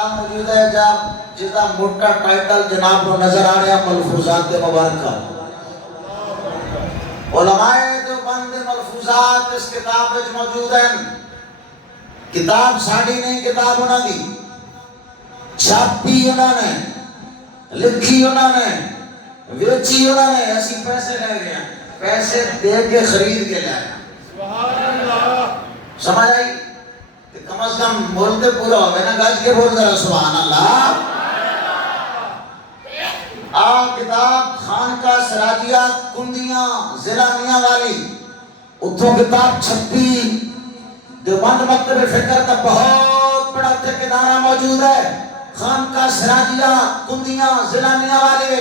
کتاب موجود ہے جس کا موٹا ٹائٹل جناب کو نظر آ رہا ہے ملفوظات مبارکہ. علماء دیوبند ملفوظات اس کتاب میں موجود ہیں. کتاب ساڑی نہیں، کتاب انہوں دی چھاپی انہوں نے، لکھی انہوں نے، ویچی انہوں نے. ایسی پیسے لے گئے ہیں، پیسے دے کے خرید کے لے گئے. سمجھ آئی؟ کم از کم بولتے پورا ہو گئے نا، گاج کے بول ذرا سبحان اللہ. کتاب خانقاہ سراجیات کندیاں ضلع میاں والی، اتھوں کتاب چھپی. دیوبند مکتب فکر کا بہت بڑا ٹھیکیدارہ موجود ہے خانقاہ سراجیات کندیاں ضلع میاں والی.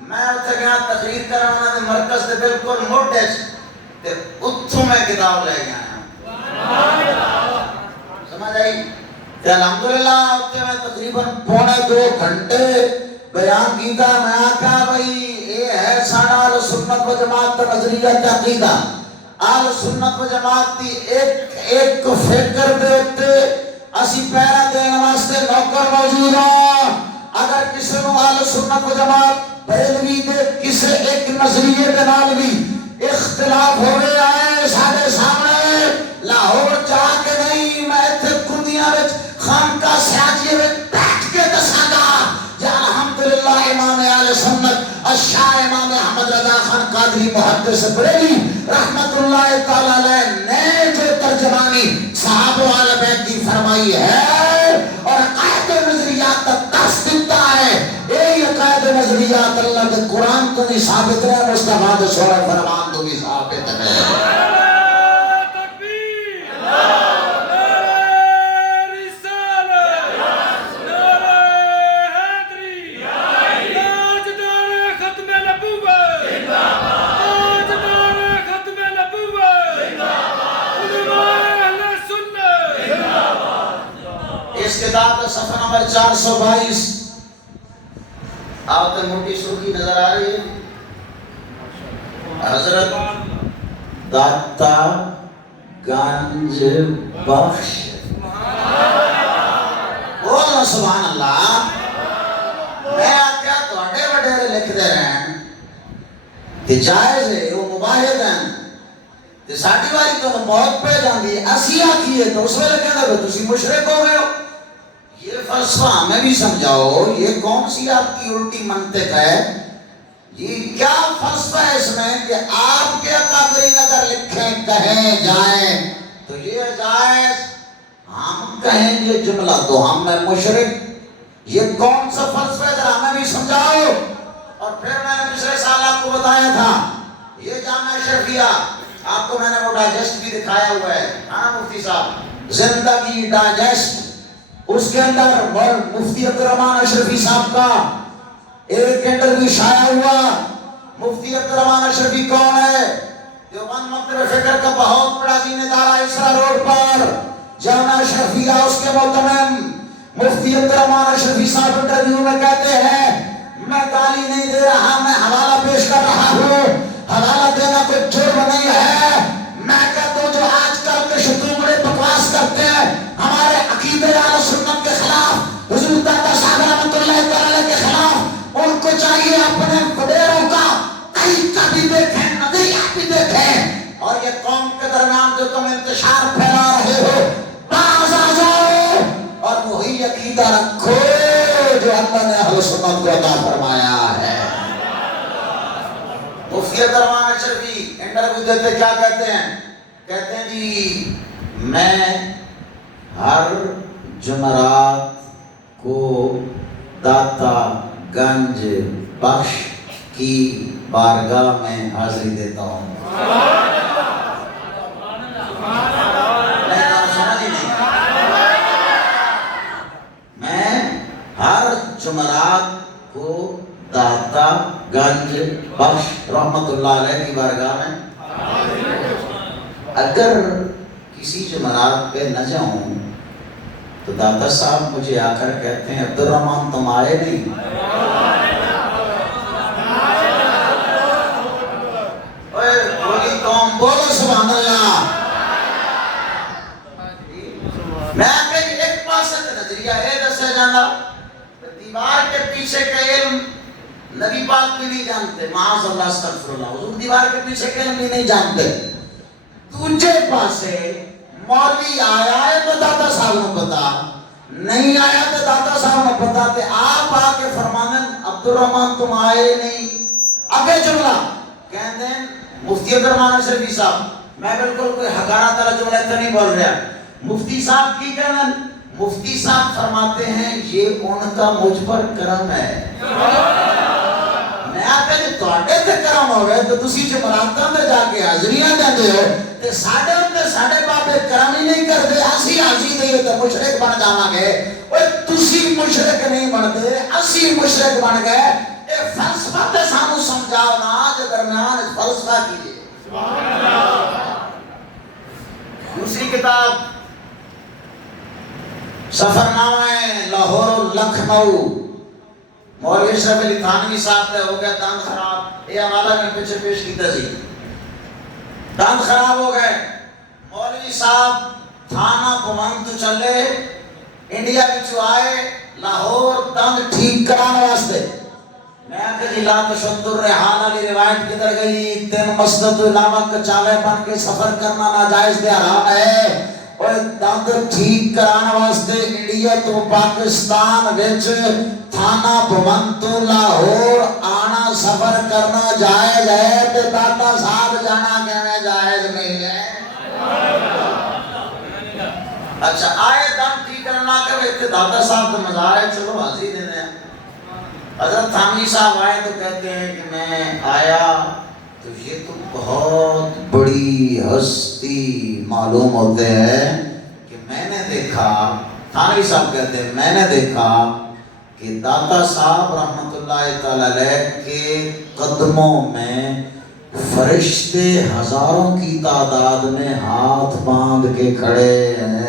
میں اتھے گیا تقریر کرنا دے مرکز دے بالکل موٹے تے اتھوں میں کتاب لے گیا. سمجھ آئی؟ کہ الحمدللہ اتھے میں تقریباً 2.25 گھنٹے بیان کیتا. میں آکھا بھئی یہ ہے ساڑھا اہل سنت و جماعت کا نظریہ عقیدہ. اہل سنت و جماعت کی ایک فکر دے اتے اسی پیرا دین واسطے نوکر موجود ہوں. اگر کسی نو اہل سنت و جماعت بریلوی دے کسی ایک نظریے دے نال بھی اختلاف ہو رہے آئے سارے سامنے لاہور جا کے نہیں، میں تے کندیاں وچ خانقاہ سراجیے وچ بیٹھ کے دساں گا کہ الحمدللہ امام اہل سنت الشاہ امام احمد رضا خان قادری محدث بریلی رحمت اللہ تعالی علیہ نے جو ترجمانی صحابہ اہل بیت کی فرمائی ہے اور عقائد نظریات کا درس دیتا ہے. یہ عقائد نظریات اللہ کے قرآن تو نہیں ثابت ہے، مصطفیٰ کے سورہ فرمان تو بھی ثابت ہے. کتاب صفحہ نمبر 422 آپ تے موٹی سرخی نظر آ رہی ہے. حضرت داتا گنج بخش بولنا سبحان اللہ. میں آکھیا توڑے وڈیرے لکھ دے رہے ہیں کہ جائز ہے وہ مباحث ہیں کہ ساڑھی والی تو موت پہ جاندی ہے اسی آکھی ہے تو اس میں لکھیں گے تسی مشرک ہو گئے ہو. یہ فلسفہ ہمیں بھی سمجھاؤ، یہ کون سی آپ کی الٹی منطق ہے؟ یہ کیا فلسفہ ہے اس میں کہ آپ کے اکابرین اگر لکھیں کہیں جائیں تو یہ جائز، ہم کہیں یہ جملہ تو ہم میں مشرک. یہ کون سا فلسفہ ہے ذرا ہمیں بھی سمجھاؤ. اور پھر میں نے پچھلے سال آپ کو بتایا تھا یہ جامعہ اشرفیہ، آپ کو میں نے وہ ڈائجسٹ بھی دکھایا ہوا ہے ہاں مفتی صاحب، زندگی ڈائجسٹ. اس کے اندر مفتی عبدالرحمن اشرفی صاحب کا ایک انٹرویو شائع ہوا. مفتی عبدالرحمن اشرفی کون ہے؟ دیوبند مکتب فکر کا بہت بڑا ذمہ دار ہے. اسرا روڈ پر جامعہ اشرفیہ اس کے محتمم مفتی عبدالرحمن اشرفی صاحب انٹرویو میں کہتے ہیں میں گالی نہیں دے رہا، میں حوالہ پیش کر رہا ہوں. حوالہ دینا کوئی جرم نہیں ہے. میں کہتا ہوں جو آج کل کے شتومڑے بکواس کرتے ہیں ہمارے عقیدے اہل سنت کے خلاف، حضور داتا صاحب رحمت اللہ تعالی کے خلاف، ان کو چاہیے اپنے وڈیروں کا طریقہ بھی دیکھیں، نظریہ بھی دیکھیں. اور یہ قوم کے درمیان جو تم انتشار پھیلا رہے ہو باز آ جاؤ اور وہی عقیدہ رکھو جو اللہ نے اہل سنت کو عطا فرمایا ہے. مفتی عبدالرحمن اشرفی انٹرویو دیتے کیا کہتے ہیں؟ کہتے ہیں جی میں ہر جمعرات کو داتا گنج بخش کی بارگاہ میں حاضری دیتا ہوں. میں ہر جمعرات کو داتا گنج بخش رحمت اللہ علیہ کی بارگاہ میں اگر کسی جمعرات پہ نہ جاؤں تو داتا صاحب مجھے آ کر کہتے ہیں عبدالرحمن تم آئے نہیں. بولی قوم بولو سبحان اللہ. میں ایک پاس نظریہ ہے دسے جانا جانا دیوار کے پیچھے کا علم نبی پاک بھی نہیں جانتے، معاذ اللہ استغفر اللہ، حضور دیوار کے پیچھے کا علم بھی نہیں جانتے. دوجے پاسے مولوی آیا ہے تو داتا صاحب نے پتا نہیں آیا تو داتا صاحب نے پتا تے آپ آ کے فرمانن عبد الرحمن تم آئے نہیں. اگے جملہ کہتے ہیں مفتی عبد الرحمن اشرفی صاحب، میں بالکل کوئی حقارت والا جملہ تو نہیں بول رہا، مفتی صاحب کی کہنا، مفتی صاحب فرماتے ہیں یہ ان کا مجھ پر کرم ہے. میں آتا جی توڑے تے کرم ہو گئے تو تسی جو مراتاں میں جا کے حاضریاں دے ہو تے ساڑھے ہوتے ساڑھے بابے کرم ہی نہیں کر دے، اسی حاضری دے تو مشرک بن جانا گئے. اوہ تسی مشرک نہیں بن دے، اسی مشرک بن گئے. اے فلسفہ تے سانو سمجھاؤ نا جو درمیان فلسفہ کیجئے. دوسری کتاب سفرنامہ لاہور لکھنؤ، مولوی اشرف علی تھانوی صاحب تے ہو گیا دند خراب، یہ حوالہ میں پیچھے پیش کیتا سی. دند خراب ہو گئے، مولوی صاحب تھانہ کمان تو چلے، انڈیا بچو آئے لاہور دند ٹھیک کرانے واسطے. میں کہ جی لا تشد الرحال علی روایت کدھر گئی، تین مسجد علاوہ کچاوے بن کے سفر کرنا ناجائز دے حرام ہے. اور دند ٹھیک کرانے واسطے انڈیا تو پاکستان وچ تھانہ بھونتو لاہور آنا سفر کرنا جائز ہے تے داتا صاحب جانا کہنے جائز نہیں ہے. اچھا آئے دم ٹھیک کرنا کرے تے داتا صاحب تو مزار ہے، چلو حاضری دینے ہیں. حضرت تھانوی صاحب آئے تو کہتے ہیں کہ میں آیا تو یہ تو بہت بڑی ہستی معلوم ہوتے ہیں کہ میں نے دیکھا، تھانوی صاحب کہتے ہیں میں نے دیکھا کہ داتا صاحب رحمت اللہ تعالی علیہ کے قدموں میں فرشتے ہزاروں کی تعداد میں ہاتھ باندھ کے کھڑے ہیں.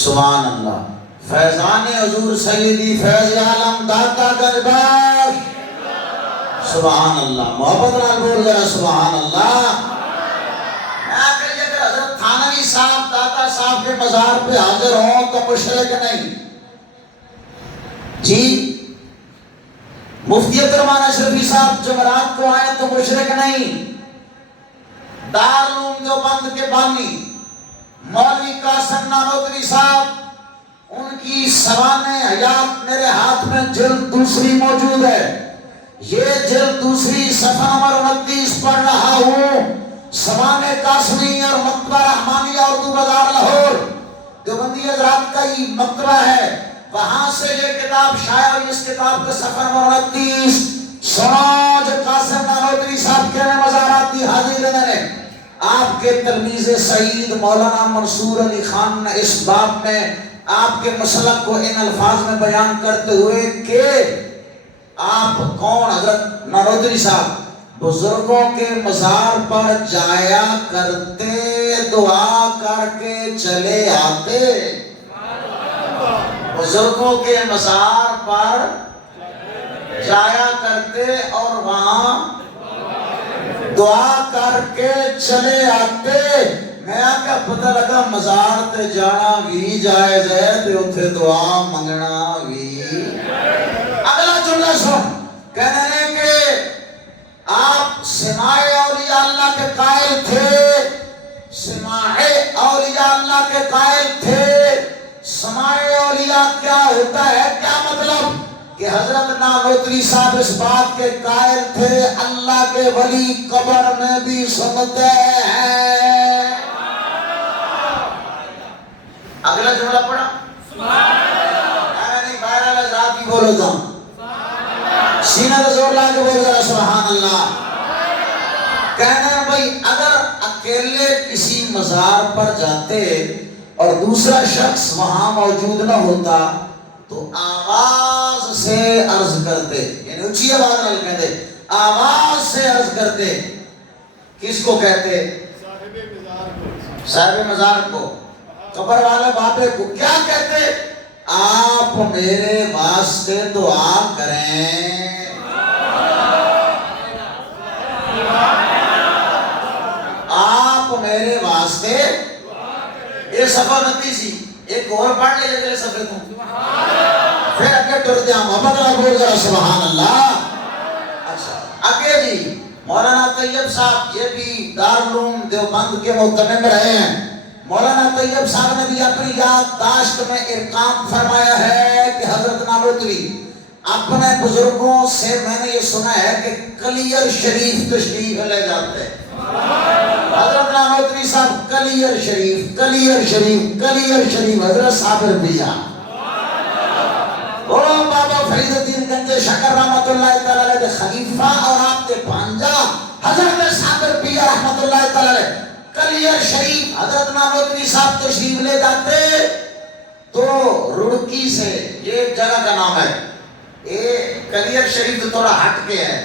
سبحان اللہ. فیضان حضور سیدی فیض عالم داتا گرباش، سبحان اللہ. محبت نال بول ذرا سبحان اللہ. میں کہیے کہ حضرت تھانوی صاحب داتا صاحب کے مزار پہ حاضر ہوں تو مشرک نہیں جی. مفتی عبد الرحمن اشرفی صاحب جمعرات کو آئے تو مشرک نہیں. دارالعلوم دیوبند کے بانی مولوی قاسم نانوتوی صاحب، ان کی سوانح حیات میرے ہاتھ میں جلد دوسری موجود ہے. یہ جلد دوسری صفحہ نمبر 29 پڑھ رہا ہوں. سوانح قاسمی اور مکتبہ رحمانیہ اردو بازار لاہور دیوبندی حضرات کا ہی مکتبہ ہے، وہاں سے یہ کتاب شائع ہوئی. اس کتاب کا صفحہ نمبر 29 سنو جو قاسم نانوتوی صاحب کے مزارات کی حاضری دینے نے آپ کے تلمیذ سعید مولانا منصور علی خان نے اس باب میں آپ کے مسلک کو ان الفاظ میں بیان کرتے ہوئے کہ آپ کون حضرت نانوتوی صاحب بزرگوں کے مزار پر جایا کرتے، دعا کر کے چلے آتے. بزرگوں کے مزار پر جایا کرتے اور وہاں دعا کر کے چلے آتے. میں آقا پتہ لگا مزار تے جانا بھی جائز ہے تے اتھے دعا منگنا بھی. اگلا جملہ سن، کہنے لیں کہ آپ سماع اولیاء اللہ کے قائل تھے. سماع اولیاء اللہ کے قائل تھے. سماع اولیاء کیا ہوتا ہے، کیا مطلب؟ کہ حضرت نانوتوی صاحب اس بات کے قائل تھے اللہ کے ولی قبر میں بھی سنتے ہیں. اگلا جملہ پڑھا نہیں بہرحال حضرات کی بولو تو سینہ تو زور لا کے بول ذرا سبحان اللہ. کہنا ہے بھائی اگر اکیلے کسی مزار پر جاتے اور دوسرا شخص وہاں موجود نہ ہوتا تو آواز سے عرض کرتے، یعنی اونچی آواز نہ کہتے، آواز سے عرض کرتے کس کو کہتے؟ صاحب مزار کو، قبر والے بابے کو کیا کہتے؟ آپ میرے واسطے دعا کریں، آپ میرے واسطے۔ یہ صفحہ 29 ایک اور پڑھ لے اگلے صفحے کو، پھر اگے ٹر دیا محمد ربول ذرا سبحان اللہ۔ اچھا آگے جی مولانا طیب صاحب، یہ بھی دارالعلوم دیوبند کے مہتمم رہے ہیں۔ مولانا طیب صاحب نے بھی اپنی یادداشت میں ارقام فرمایا ہے کہ حضرت نانوتوی اپنے بزرگوں سے میں نے یہ سنا ہے کہ کلیر شریف تشریف لے جاتے ہیں۔ حضرت نانوتوی صاحب کلیر شریف، کلیر شریف، کلیر شریف، حضرت صابر بیا، اور بابا فرید الدین گنج شکر رحمت اللہ تعالی علیہ خلیفہ اور آپ کے بھانجا حضرت صابر بیا رحمت اللہ تعالی علیہ کلیر شریف حضرت نانوتوی صاحب تشریف لے جاتے تو رڑکی سے، یہ جگہ کا نام ہے، یہ کلیر شریف تو تھوڑا ہٹ کے ہے،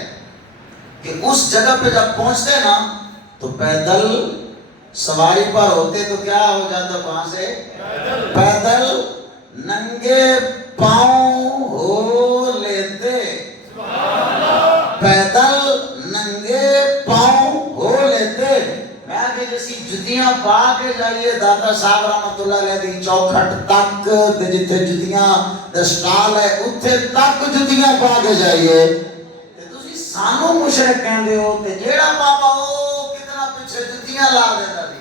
کہ اس جگہ پہ جب پہنچتے نا تو پیدل سواری پر ہوتے تو کیا ہو جاتا وہاں سے؟ پیدل ننگے پاؤں ہو لیتے، پیدل ننگے پاؤں ہو لیتے۔ میں کہ جیسی جتیاں پا کے جائیے داتا صاحب رحمت اللہ علیہ دی چوکھٹ تک، جتھے جتیاں دسٹال ہے اتھے تک جتیاں پا کے جائیے، تسی سانو مشرک کہندے ہو تے جیڑا بابا ہو کتنا پیچھے جتیاں لا دیتا دی،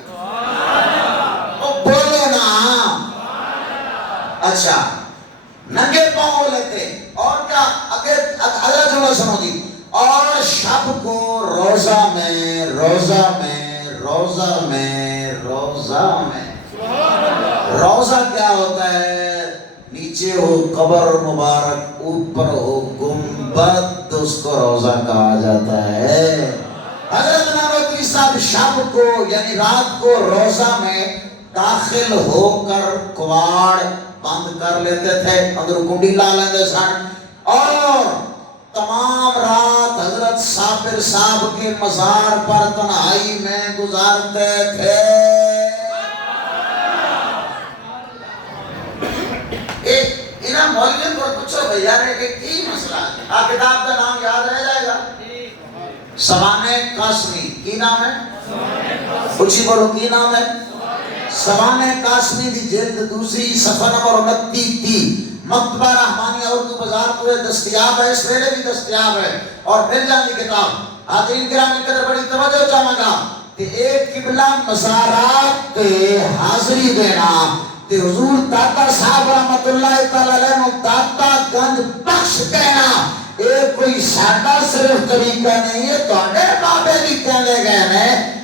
او بولو نا۔ اچھا ننگے پاؤں لیتے، اور کیا اگلا جملہ سنو گی، اور شب کو روزہ میں، روزہ میں، روزہ میں، روزہ میں، روزہ کیا ہوتا ہے؟ نیچے ہو قبر مبارک، اوپر ہو گنبد، اس کو روزہ کہا جاتا ہے۔ حضرت نانوتوی صاحب شب کو یعنی رات کو روزہ میں داخل ہو کر کواڑ بند کر لیتے تھے، اندر کنڈی لا لیتے سن، اور تمام رات حضرت صابر صاحب کے مزار پر تنہائی میں گزارتے تھے۔ انہاں مولویوں کو پوچھو بھئی یار کہ کی مسئلہ ہے؟ آپ کتاب کا نام یاد رہ جائے گا؟ سوانح قاسمی، کی نام ہے؟ کچھ ہی بولو کی نام ہے؟ سوانح قاسمی دی جلد دوسری صفحہ نمبر 29 تھی، مکتبہ رحمانیہ اردو بازار کو دستیاب ہے، اس ویلے بھی دستیاب ہے، اور مل جاندی کتاب۔ حاضرین کرام قدر بڑی توجہ چاہوں گا کہ ایک قبلہ مزارات تے حاضری دینا تے حضور داتا صاحب رحمت اللہ تعالی علیہ نو داتا گنج بخش کہنا، ایک کوئی سادہ صرف طریقہ نہیں ہے، تو بابے بھی کہنے گئے ہیں